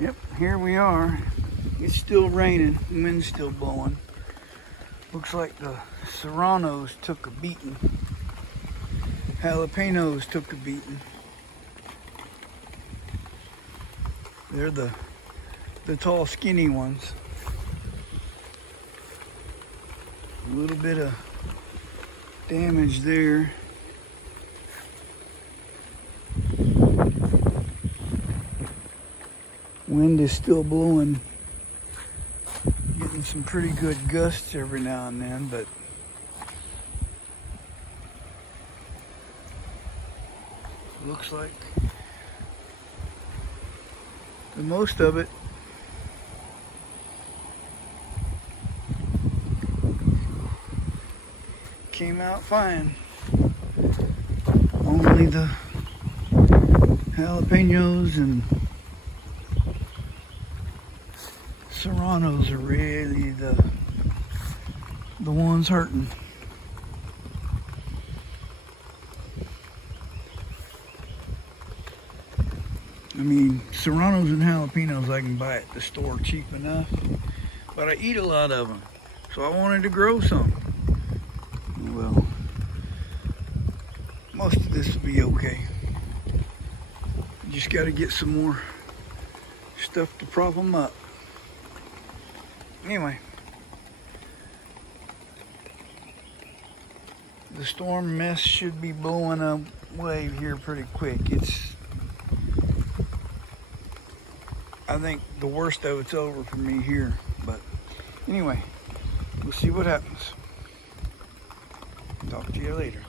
Yep, here we are. It's still raining, the wind's still blowing. Looks like the Serranos took a beating. Jalapeños took a beating. They're the tall, skinny ones. A little bit of damage there. Wind is still blowing. Getting some pretty good gusts every now and then, but looks like the most of it came out fine. Only the jalapeños and Serranos are really the ones hurting. I mean, Serranos and jalapeños I can buy at the store cheap enough, but I eat a lot of them, so I wanted to grow some. Well, most of this will be okay. Just got to get some more stuff to prop them up. Anyway, the storm mess should be blowing away here pretty quick. I think the worst of it's over for me here, but anyway, we'll see what happens. Talk to you later.